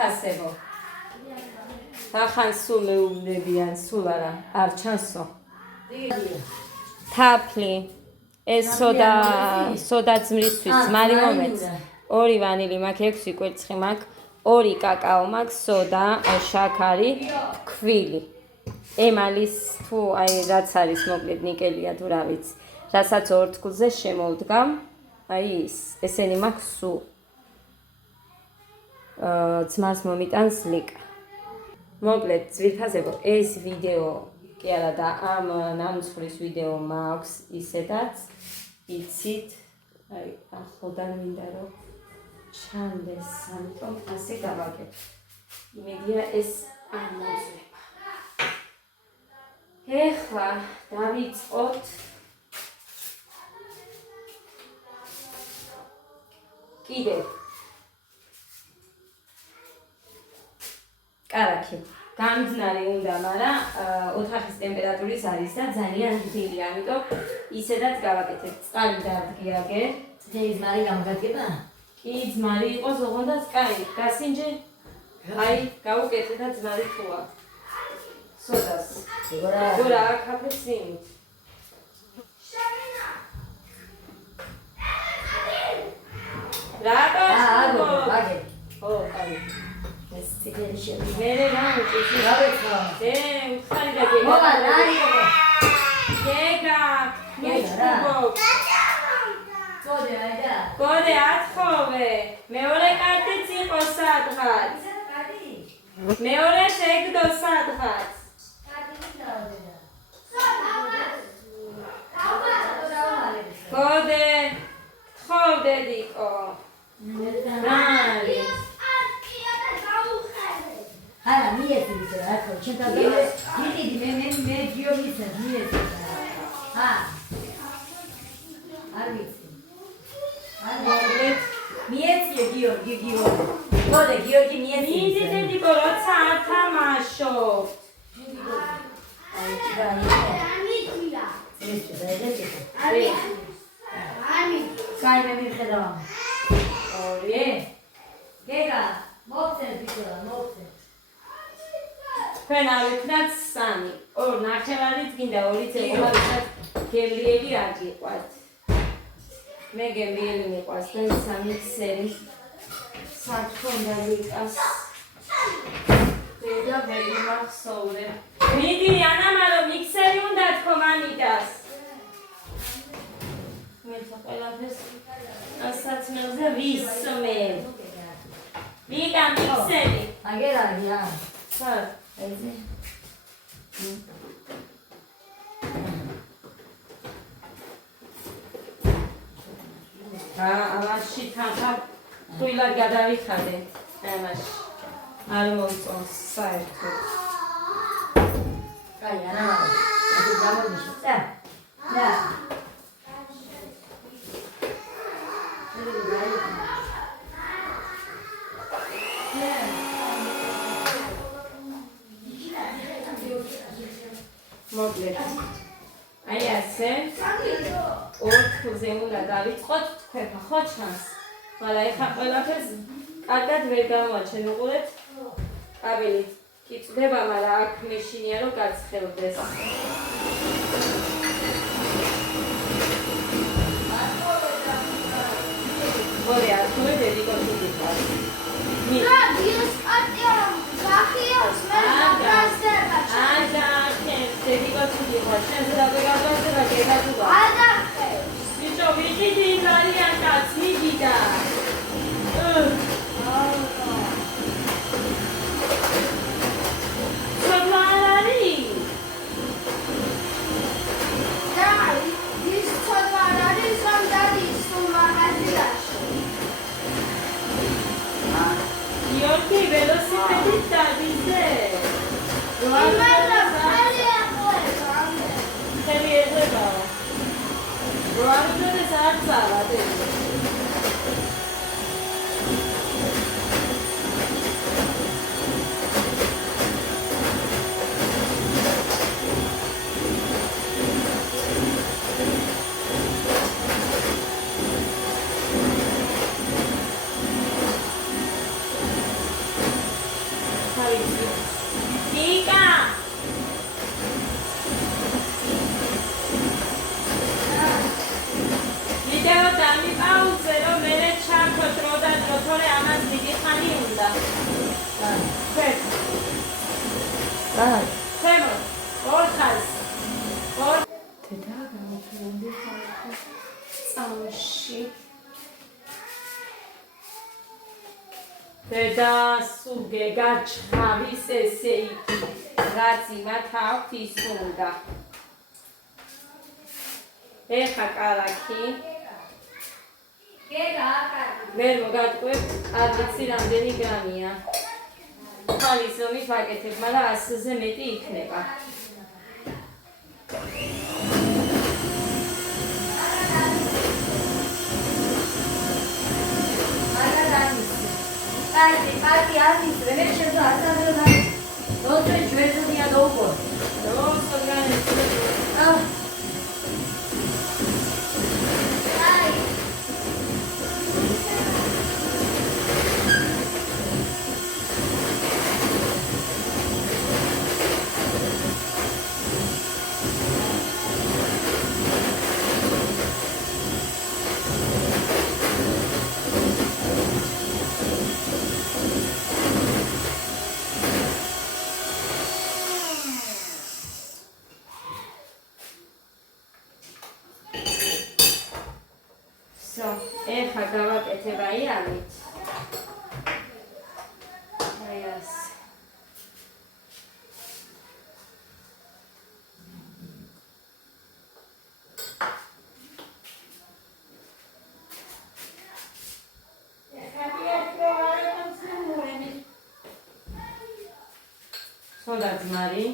ძვირფასებო. ახან სულ მეუბნებიან, სულ არა, არ ჩანსო. თაფლი. ეს სოდა ძმრისთვის ძმარი მომეც. 2 ვანილი მაქვს, 6 კვერცხი მაქვს, 2 კაკაო მაქვს, სოდა, შაქარი, ქვილი. ემალის თუ აი რაც არის მოკლედ ნიკელია თუ რა ვიცი. რასაც 2 თქულზე შემოვდგამ, აი ესენი მაქვს სულ. ძმას მომიტანს ლიკა. მოკლედ ძვირფასებო, ეს ვიდეო კი არა და ამ ნამუცხვრის ვიდეო მაქვს ისედაც იცით, აი ახლოდან მინდა რომ ჩანდეს, ამიტომ ასე გავაკეთე. იმედია ეს არ მოძრება. ეხლა დავიწყოთ კიდევ კარაქი. გამძნარი უნდა, მაგრამ ოთახის ტემპერატურის არის და ძალიან რთული, ამიტომ ისედაც გავაკეთებ. წყალი დავდგიაგე. ძმარი გამგადგება? კი, ძმარი იყოს, ოღონდ კაი, გასინჯე. აი, გავუკეთე და ძმარი ხოა. სოდას. გორა, კაფეს იმით. რატო? აგე. ო, კაი. ეს ციგერი შევიდა. მე რა უწევს? რა ვეცვა? უხარი და გეგა. მოვა, რა იყო? გეგა. გოდე, აიდა. გოდე ათხოვე. მეორე კარტიც იყო სადღაც. მეორე შეგდო სადღაც. გოდე. თხოვდე დიკო. რალი. არა, მიეცი რა თქო, ჩემთან დიდი მე გიო მიეცი. არ ვიცი. მიეცი გიორგი. გოდე გიორგი მიეცი. მიდი დიკო, როცა ათამაშო. აი, დაიწყე. ეს დაიწყე. კაი მე მიხედავ. ორი. გეგა, მოვცე დიკო, მოვცე. თქვენ არ ვიქნათ 3. 2 ნახევარიც გინდა 2 წელი ვისაც გემრიელი არ გიყვართ. მე გემრიელი მიყვარს და 3 ქსერი საქმე ვიკას. და ვერ მახსოვრე. მიდი ანამარო მიქსერი უნდა თქო მამიდას. მე ყველაფერს ასაცნელზე ვისმე. ვიკა მიქსერი. აგერია. სად? ეზე. ამაში თან ხვილად გადავიხადე. ამაში. არ მომწონს საერთოდ. კაი, არა. ეს გამოდიში. და. მოკლედ. აი ასე. 2 თქულზე უნდა დავიწყოთ თქვენ ხო ჩანს. მაგრამ ეხა ყველაფერს კარგად ვერ გამოვაჩენ, უყურეთ. კაბელი კი წდება, მაგრამ აქ მეშინია რომ გაცხელდეს. გორე ათხოვე დედიკო თვითონ. რა ბიოს კარტია გახიოს მე დაბრაზდება. დედიკო თვითონ. შენზე დაგეგავდა გეგატუა. ადახე. ბიჭო, ვიყიდი ძალიან კაც მიდიდა. Yorki velosipedit da bizde. Ruarda da saat sağladı. ვიცი. იკა. ვიდეო დამიპაუზე, რომ მერე ჩარქოთ დრო და დრო, თორე ამას დიდი ხანი უნდა. ფერ. თემო. ორხაზ. დედა გამოფრენდი ხალხო. წამში. დედა სუგე გაჩხავის ესე იგი. რაც იმათ აქვთ ის უნდა. ეხა კარაქი. ვერ მოგატყვევ, არ ვიცი რამდენი გრამია. ხალის ზომით ვაკეთებ, მაგრამ 100-ზე მეტი იქნება. Pati, anni, vedete c'è già, sta vedendo non c'è giusto di dopo. Non so bene. ეხა გავაკეთებ აი ამით. აი ასე. სოდა ძმარი.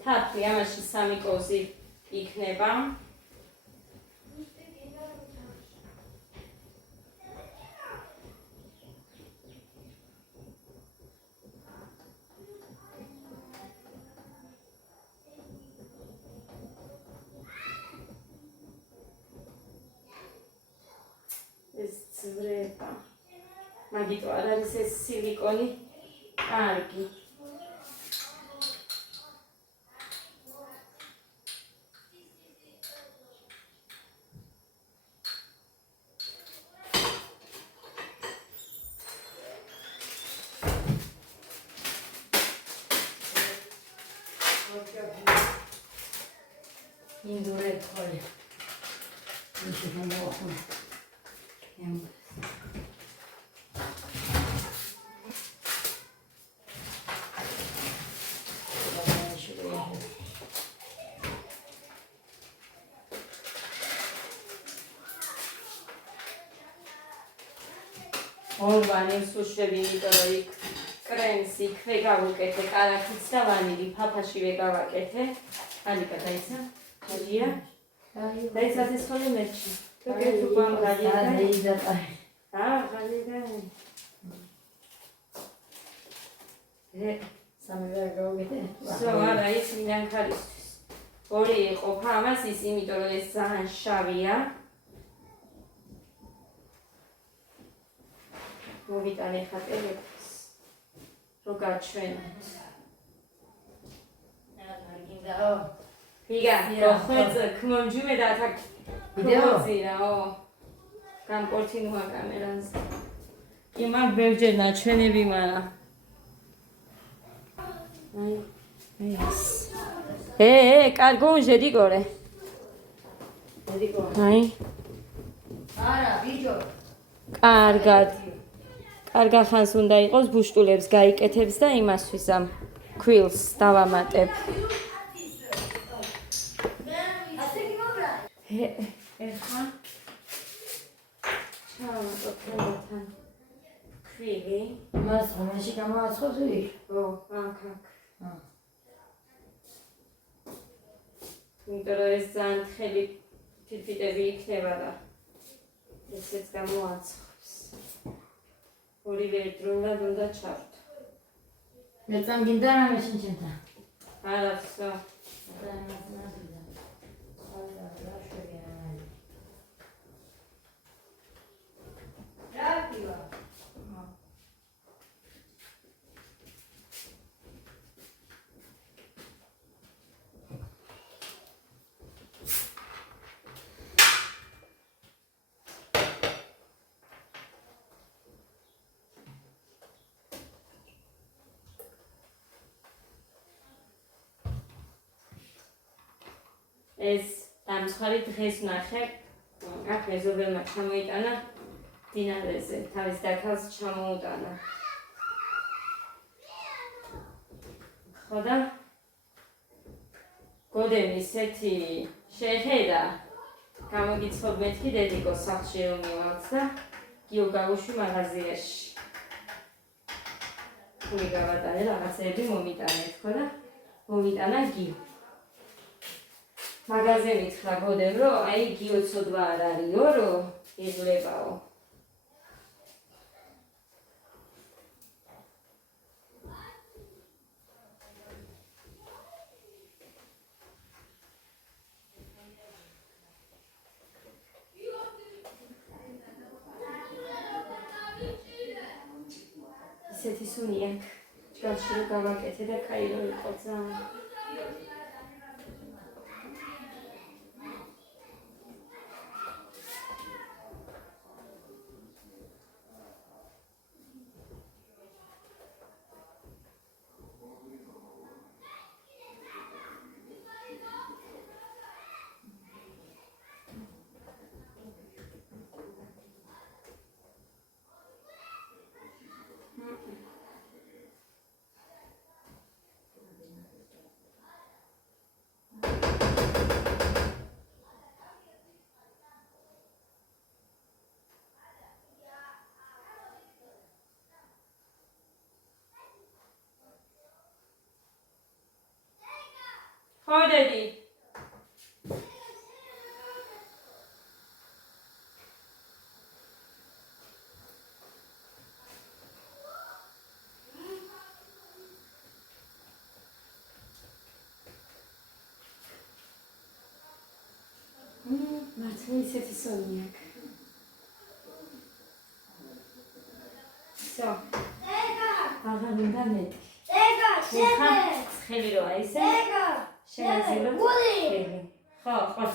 თაფლი ამაში 3 კოზი იქნება. ეს ძვრება. მაგიტო არ არის ეს სილიკონი კარგი. Indure poi. Non ci fanno open. ორბანის უშვები, იმიტომ რომ იქ კრემს იქვე გავუკეთე, კარაქიც და ვანილი ფაფაშივე გავაკეთე. ალიკა დაიცა? გაჯია? დაიცა ეს ხოლე მერჩი. თუ კეთუ პამ გაჯია? გაჯია. სამივე გავუკეთე. არა, ის მიდან ქალისთვის. ორი იყოფა ამას ის, იმიტომ რომ ეს ძალიან შავია. მოვიტანე ხატელებს, რომ გაჩვენოთ. ვიგა, ხოხოძ ქმომჯუმე და ათაკ ვიდეო გამპორთინუა კამერაზე. კი მაგ ბევრჯერ ნაჩვენები, მაგრამ აი ეს. კარგო ჟედიკორე. აი. არა, ვიჯო. კარგად. კარგა ხანს უნდა იყოს, ბუშტულებს გაიკეთებს და იმასთვის ამ ქვილს დავამატებ. ეხა ჩავამატოთ ხელთან ქვილი. მას ხომაში გამოაცხობს ვიქ. ო, აქ. იმიტომ რომ ეს ძალიან თხელი ფირფიტები იქნება და ესეც გამოაცხობს. ორივე ერთდროულად უნდა ჩავთო. მე წამგინდა რამე შენჩენთან. არა, ვსო. ეს დამცხარი დღეს ნახე, აქ მეზობელმა ჩამოიტანა დინარეზე, თავის დაქალს ჩამოუტანა. ხო და გოდემ ისეთი შეხედა, გამოგიცხობ მეთქი დედიკოს სახლში რომ მივალთ და გიო გავუშვი მაღაზიაში. ფული გავატანე, რაღაცეები მომიტანე, ხო და მომიტანა გიო. მაგაზე მითხრა გოდემ, რომ აი გიო ცოდვა არ არისო, რომ იღლებაო. ისეთი სუნი აქ ჯგალში რომ გავაკეთე და კაი რომ იყო ძალიან. ხო დედი. მართლა ისეთი სონი აქ. всё. აღარ უნდა მეტი. ხა ცხელი როა ისე? შენაძილო? ხო, ხო.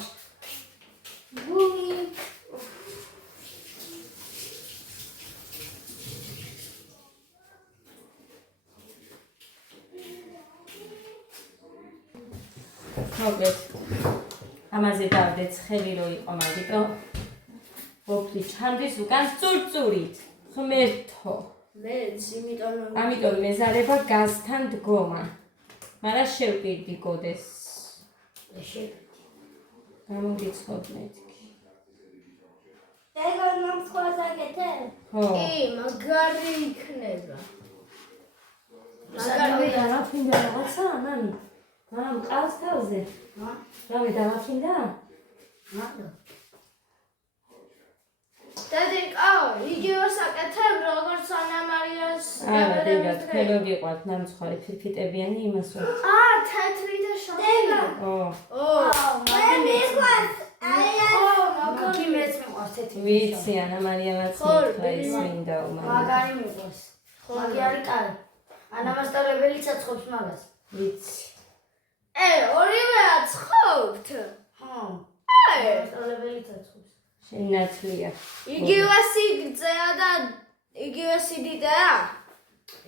გული. მოგეთ. ამაზე დავდე ცხელი რო იყო, მაგიტომ ვოფლი ჩანდის უკან წურწურით. ღმერთო. მეც იმიტომ ამიტომ მეზარება გაზთან დგომა. მაგრამ შევკირდი გოდეს. გამოგიცხობ მეთქი. ეგ რომ სხვაზაკეთე? ხო. მაგარი იქნება. მაგარი დააფინდა რაღაცა, მამი. მამ ყავს თავზე. რამე დააფინდა? მადლობა. დედიკო, იგივე საკეთებ როგორც ანა მარიას. არა, დეგა, თქვენ რო გიყვართ ნამცხვარი ფირფიტებიანი იმას ვარ. თეთრი და შავი. მე მიყვარს. მაგარი მეც მიყვარს თეთრი. ვიცი, ანა მარიამაც მითხრა ის მინდა უმალ. მაგარი მიყვარს. მაგარი კარი. ანამასწავლებელი საცხობს მაგას. ვიცი. ორივე აცხობთ. ხო. ანამასწავლებელი საცხობს. შენაცვლია. იგივე სიგრძეა და იგივე სიდიდეა?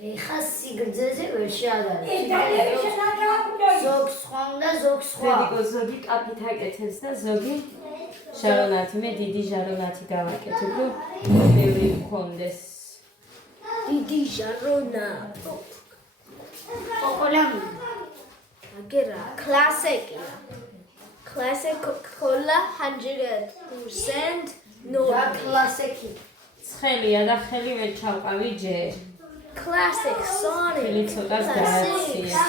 ეხა სიგრძეზე ვერ შეადარებ. ზოგს სხვა და ზოგს სხვა. დედიკო ზოგი კაფით აკეთებს და ზოგი ჟარონათი, მე დიდი ჟარონათი გავაკეთებ, რომ ბევრი მქონდეს. დიდი ჟარონა. ყოლამი. აგერა კლასიკია. Classic Coca-Cola 100%. No. და კლასიკი. ცხელია და ხელი ვერ ჩავყავი ჯერ. Classic Sonic. ხელი ცოტას გააცია.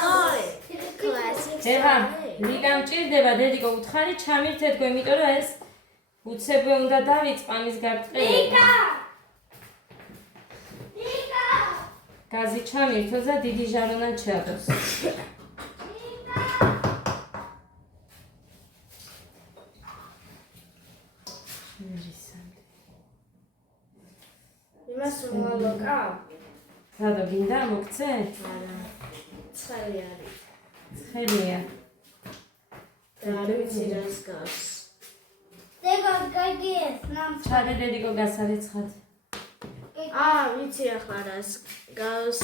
Classic ეხა Sonic. ლიგა მჭირდება დედიკო უთხარი ჩამირთეთგო, იმიტომ რომ ეს უცებე უნდა დავიწყო ამის გარტყილება. გაზი ჩამირთოს და დიდი ჟარონა ჩადოს. იმას უმალოკა. რატო გინდა მოგცე? ცხელი არის. ცხელია. და არ ვიცი რას გავს. ჩადე დედიკო გასარეცხად. ვიცი ახლა რას გავს,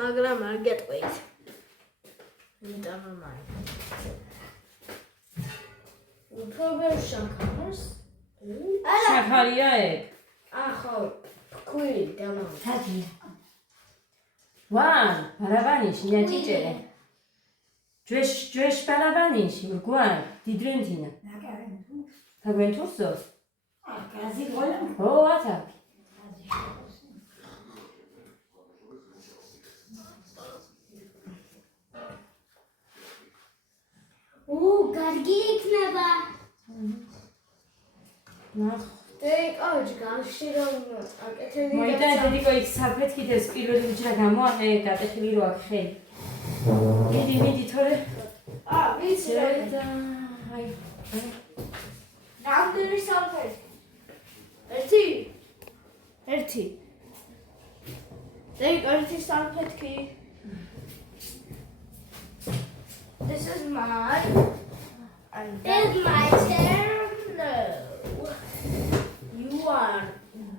მაგრამ არ გეტყვით. იმიტომ რომ არ. უფრო შაქარს? შაქარია ეგ. ხო, ფქვილი დამავა. თადია. ვან, ბარაბანიში, ნიაჭიჭერე. ჯვეშ ბარაბანიში, გვარ, დიდრენთინა. თაგვენთურსო? გაზი გოლა. ო, ათა. კარგი იქნება. ნახ. კაუჩი გავში რომ აკეთები. მოიდა დედიკო იქ საფეთქიდეს პირველი ვიჯრა გამოაყე დატეხილი რო აქ ხელი. მიდი თორე. ვიცი რა. აი. რამდენი საფეთი? ერთი. ერთი საფეთი. This is mine. And that's my turn. No. You are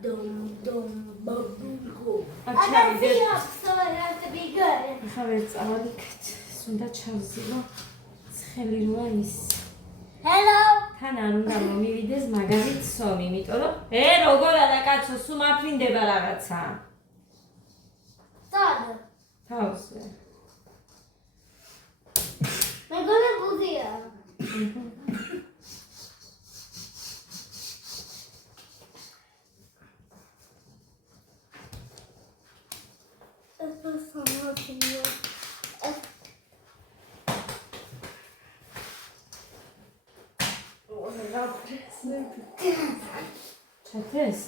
dum babugo. So it has to be good. ახლა ვერ წავარიქეთ. სუნდა ჩავზილო. ცხელი როა ის. Hello. თან არ უნდა მომივიდეს მაგარი ცომი, იმიტომ რომ როგორ არა კაცო, სულ მაფრინდება რაღაცა. Dad. თავზე. I'm gonna boogie. ჩათეს?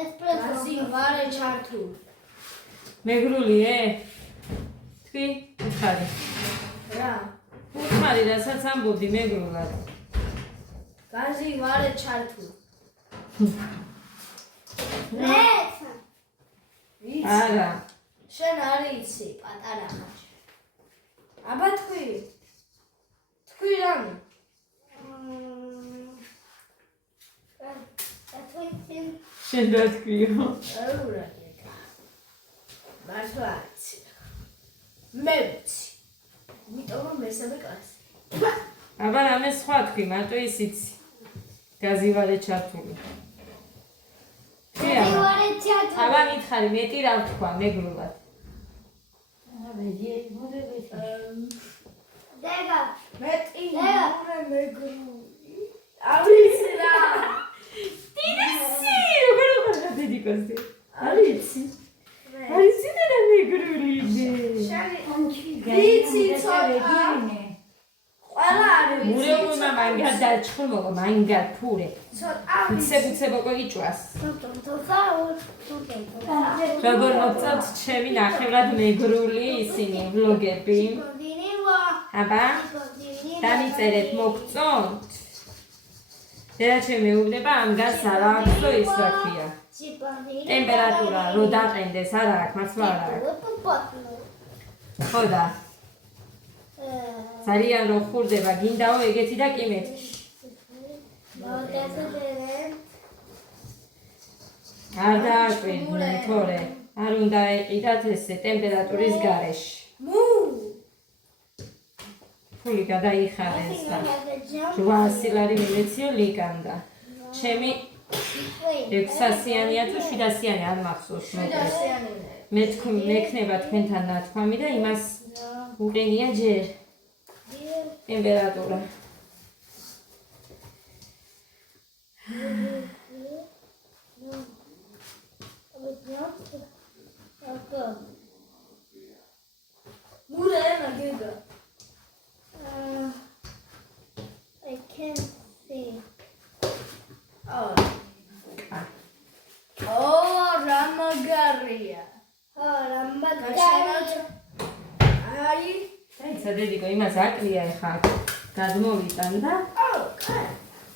Espresso. Vare chartu. მეგრულიე? თქვი, უთხარი. Ra. უთხარი, რასაც ამბობდი მეგრულად. Gazi vare chartu. არა. შენ არ იცი, პატარა ხარჯი. აბა თქვი. თქვი რამე? შენ რა თქვიო? აურა. მართლა იცი. მე ვიცი. იმიტომ რომ მესამე კლასი. აბა რამე სხვა თქვი, მარტო ის იცი. გაზივარე ჩართული. ვარე ჩატო. აბა მითხარი, მეტი რა ვთქვა მეგრულად. დება. მეტი მეგრული. არ ვიცი რა. დიდისი, როგორ უყურე დედიკოსი? არ იცი. არ იცი და მეგრული. ვიცი ცოტა. ყველა არის. მურეულმა მანგარ დაჩხმო, მანგარ ფურე. ცოტა. უცებ გიჭვას. თოთა. როგორ მოწევთ ჩემი ნახევრად მეგრული ისინი ვლოგები? აბა, დამიწერეთ მოგწონთ? და ჩემი მეუბნება ამგას არა აქვსო ის რა ქვია. ტემპერატურა რო დაყენდეს არა აქვს, მართლა არა აქვს. ხო და ძალიან რო ხურდება, გინდაო ეგეთი და კი მეთქი. არ დააკვირდნენ თორე, არ უნდა ეყიდათ ესე ტემპერატურის გარეშე. ფული გადაიხარეს და 800 ლარი მილეციო ლიგანდა. ჩემი 600-იანია თუ 700-იანი არ მახსოვს მოკლედ. მექნება თქვენთან ნათქვამი და იმას უყენია ჯერ ტემპერატურა. მურა ენა გეგა. I can't see. რამაგარია. აი, დაიცა დედიკო, იმას აკლია ეხა. გადმოვიტან და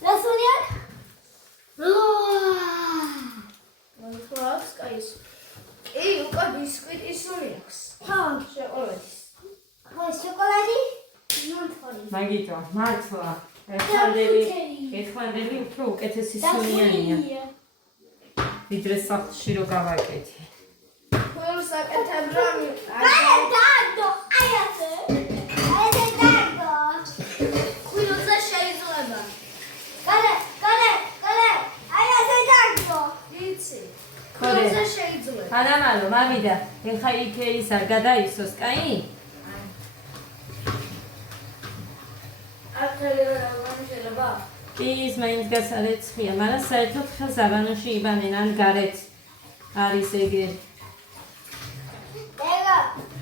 Rasuniak? მოხლავს კაის. კი, უკვე ბისკვიტი სული აქვს. შეყოლოდის. შოკოლადი? ნუთფორი. მაგიტო, მართლა. ეხმადები უფრო უკეთესი სუნიანია. ვიდრე სახლში რო გავაკეთე. ყველს აკეთებ რამე. დადო, აი ასე. აი დადო. ყველზე შეიძლება. კალე. აი ასე დადო. იცი. ხოდე. ყველზე შეიძლება. ანამალო, მამიდა, ეხა იქე ის არ გადაისოს, კაი? შეიძლება. ის მაინც გასარეცხია, მაგრამ საერთოდ ხელს აბანოში იბანენ ან გარეთ არის ეგერ.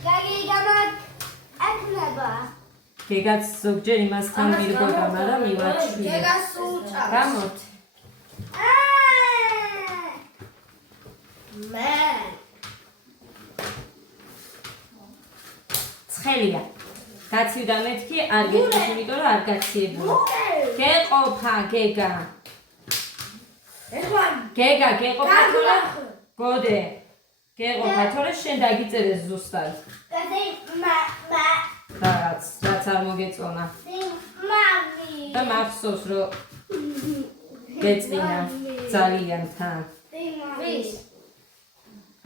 გაგი გამაკ აკნება. გეგაც ზოგჯერ იმასთან მირგოდა, მაგრამ მივაჩვია. გეგას უჭავს. გამოთ. მე. ცხელია. გაცივდა მეთქი, არ გეყოს, იმიტომ რომ არ გაციებულა. გეყოფა, გეგა. ეხლა გეგა, გეყოფა თორე. გოდე. გეყოფა თორე შენ დაგიწერე ზუსტად. რაღაც არ მოგეწონა. და მახსოვს რომ გეწინა ძალიან თან. ვის?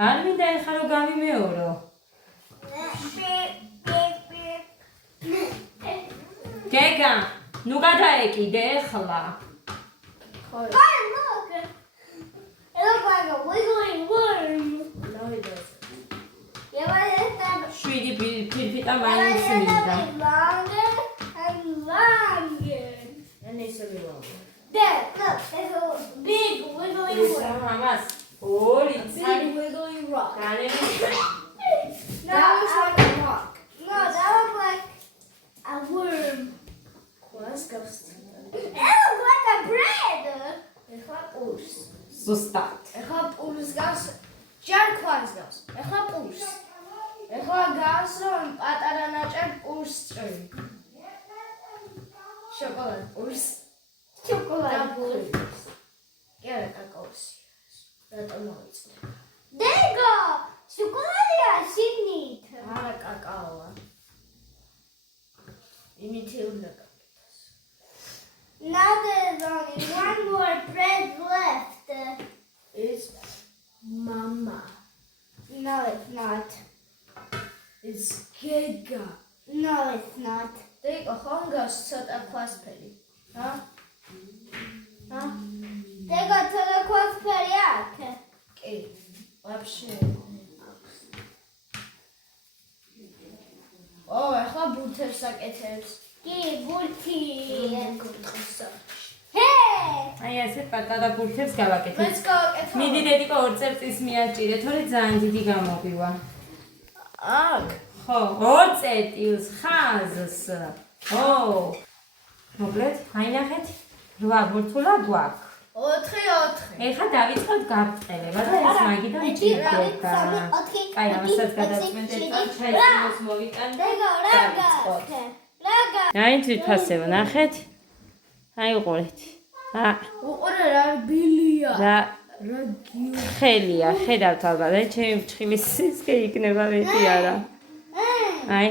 არ მინდა ეხლა რომ გავიმეორო. გეგა, ნუ გადაეკიდე ეხლა. შვიდი ფირფიტა მაინც მინდა. მამას ორი ცალი განები. ზუსტად. ეხლა პულს გავს. ჯარქვანს გავს. ეხლა პულს. ეხლა გავს რომ პატარა ნაჭერ პულს წვი. შოკოლად პულს. და პულს. კი არა კაკაოს. რატომ მოიწვია? არა კაკაოა. იმითი უნდა გაკეთოს. Now there's only one more bread left. It's mama. No, it's not. It's gega. No, it's not. Dego ხონგას ცოტა ქვასფერი. ჰა? They got to the crossferiak. კი. Вообще. ეხლა ბურთებს აკეთებს. Ki burti. გულთხოსა. Hey! აი ასე პატარა ბურთებს გავაკეთე. მეც გავაკეთე. მიდი დედიკო 2 წელწის მიაჭირე, თორე ძალიან დიდი გამოღვივა. აქ. ხო, 2 წელს ხაზს. ო. მოკლედ, აი ნახეთ. 8 ბურთულა გვაქვს. 4. ეხლა დავიწყოთ გაბრწყელება და ეს მაგიდან ჭირდება. კაი, ამასაც გადაწყვეტეთ, ჩაისმოს მოვიტან და დავიწყოთ. აი თვითფასება, ნახეთ. აი უყურეთ. უყურე რა ბილია. რა ხელია, ხედავთ ალბათ, აი ჩემი ფრთხილის სისქე იქნება მეტი არა. აი.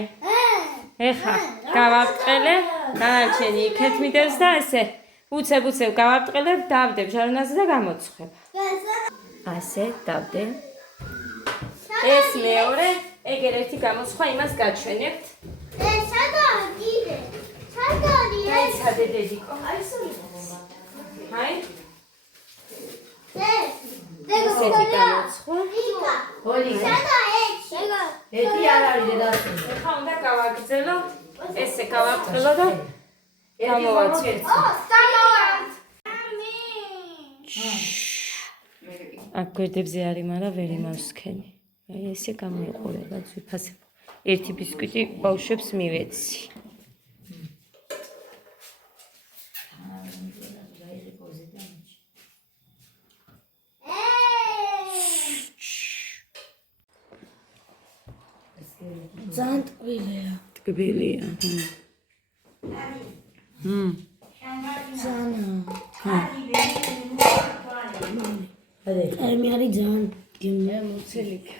ეხლა გავაბრწყელე, დანარჩენი იქეთ მიდევს და ესე უცებ გავაბრწყელებ, დავდებ ჟარონაზე და გამოცხვებ. ასე დავდე. ეს მეორე, ეგერ ერთი გამოსხვა იმას გაჩვენებთ. გაიცადე დედიკო. აი. ესეთი გამოსხვა. ერთი არ არის დედასწული. ეხლა უნდა გავაგრძელო, ესე გავაბრწყელო და გამოვაწყო. აქ გვერდებზე არის, მაგრამ ვერ იმავსქენი. აი ესე გამოიყურება ძვირფასება. ერთი ბისკვიტი ბავშვებს მივეცი. ძალიან ტკბილია. ტკბილია. ძალიან. მე არის ძალიან გემრიელი.